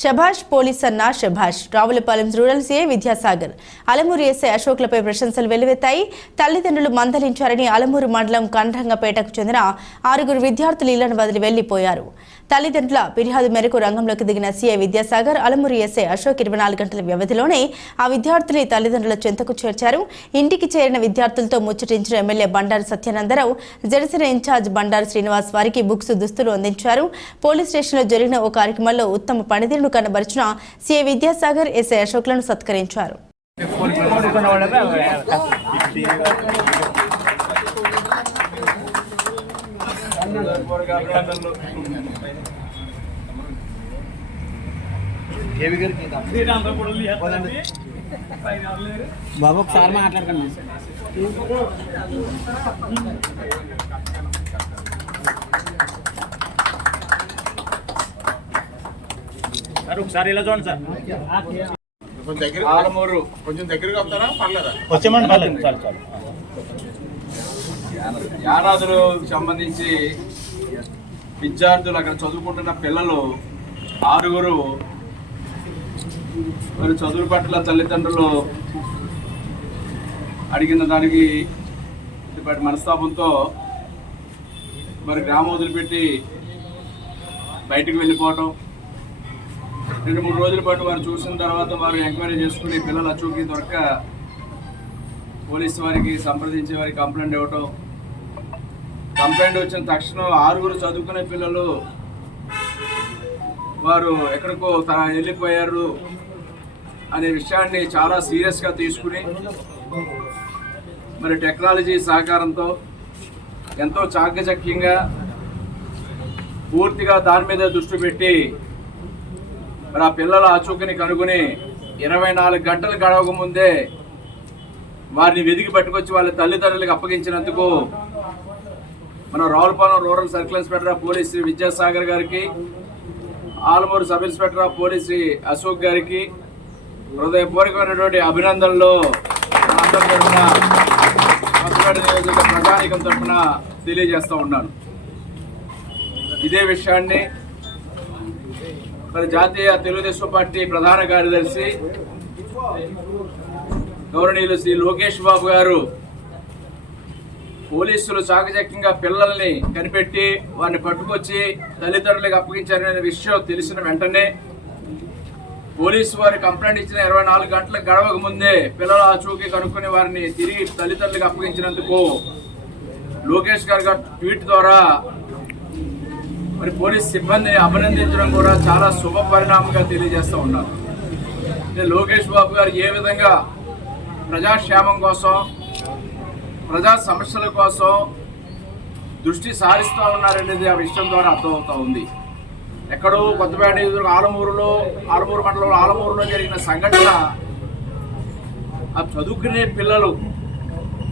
షభాష్ police అన్న షభాష్ Ravulapalem rural CI Vidyasagar. Alamuru SI అశోక్లపై ప్రశంసలు వెల్లువెత్తాయి. తల్లిదండ్రులు మందలించారని అలమూరు మండలం కండ్రంగపేటకు చెందిన ఆరుగురు విద్యార్థులు ఇళ్ళను వదిలి వెళ్ళిపోయారు. తల్లిదండ్రుల ఫిర్యాదు మేరకు రంగంలోకి దిగిన సీఐ విద్యాసాగర్ అలమూరు ఎస్ఐ అశోక్ ఇరవై నాలుగు గంటల వ్యవధిలోనే ఆ విద్యార్థుని తల్లిదండ్రుల చెంతకు చేర్చారు. ఇంటికి చేరిన విద్యార్థులతో ముచ్చటించిన ఎమ్మెల్యే బండారు సత్యానందరావు జనసేన ఇన్ఛార్జ్ బండారు శ్రీనివాస్ వారికి బుక్స్ దుస్తులు అందించారు. పోలీస్ స్టేషన్లో జరిగిన ఓ కార్యక్రమంలో ఉత్తమ పనితీరును కనబరిచిన సీఐ విద్యాసాగర్ ఎస్ఐ అశోక్లను సత్కరించారు. బాబు ఒకసారి మాట్లాడకండి. సార్ ఒకసారి ఇలా చూడండి సార్. కొంచెం దగ్గర ఆలమూరు. కొంచెం దగ్గరగా పర్లేదా? వచ్చేమండి పర్లేదు. చాలు చాలు. యానాదులు సంబంధించి విద్యార్థులు అక్కడ చదువుకుంటున్న పిల్లలు ఆరుగురు మరి చదువు పట్ల తల్లిదండ్రులు అడిగిన దానికి ఇప్పటి మనస్తాపంతో మరి గ్రామం వదిలిపెట్టి బయటకు వెళ్ళిపోవటం రెండు మూడు రోజుల పాటు వారు చూసిన తర్వాత వారు ఎంక్వైరీ చేసుకుని పిల్లలు అచూకీ దొరక పోలీసు వారికి సంప్రదించే వారికి కంప్లైంట్ ఇవ్వటం. కంప్లైంట్ వచ్చిన తక్షణం ఆరుగురు చదువుకునే పిల్లలు వారు ఎక్కడికో త వెళ్ళిపోయారు అనే విషయాన్ని చాలా సీరియస్గా తీసుకుని మరి టెక్నాలజీ సహకారంతో ఎంతో చాకచక్యంగా పూర్తిగా దాని మీద దృష్టి పెట్టి మరి ఆ పిల్లల ఆచూకని కనుగొని ఇరవై నాలుగు గంటలు గడవక ముందే వారిని వెతికి పట్టుకొచ్చి వాళ్ళ తల్లిదండ్రులకు అప్పగించినందుకు మన Ravulapalem rural circle inspector of police Shri Vidyasagar గారికి Alamuru sub inspector of police Shri Ashok గారికి హృదయపూర్వకమైనటువంటి అభినందనలు. అందరి తరఫున కొత్తపేట నియోజక ప్రజానీకం తరఫున తెలియజేస్తూ ఉన్నాను. ఇదే విషయాన్ని మరి జాతీయ తెలుగుదేశం పార్టీ ప్రధాన కార్యదర్శి గౌరవనీయులు శ్రీ లోకేష్ బాబు గారు పోలీసులు చాకచక్యంగా పిల్లల్ని కనిపెట్టి వారిని పట్టుకొచ్చి తల్లిదండ్రులకు అప్పగించారనే విషయం తెలిసిన వెంటనే పోలీసు వారు కంప్లైంట్ ఇచ్చిన ఇరవై నాలుగు గంటల గడవక ముందే పిల్లల ఆచూకీ కనుక్కొని వారిని తిరిగి తల్లిదండ్రులకు అప్పగించినందుకు లోకేష్ గారు గారు ట్వీట్ ద్వారా మరి పోలీస్ సిబ్బందిని అభినందించడం కూడా చాలా శుభ పరిణామంగా తెలియజేస్తూ ఉన్నారు. లోకేష్ బాబు గారు ఏ విధంగా ప్రజాక్షేమం కోసం ప్రజా సమస్యల కోసం దృష్టి సారిస్తూ ఉన్నారనేది ఆ విషయం ద్వారా అర్థమవుతా ఉంది. ఎక్కడో కొత్తపేట ఎదురు ఆలమూరులో ఆలమూరు మండలంలో ఆలమూరులో జరిగిన సంఘటన ఆ చదువుకునే పిల్లలు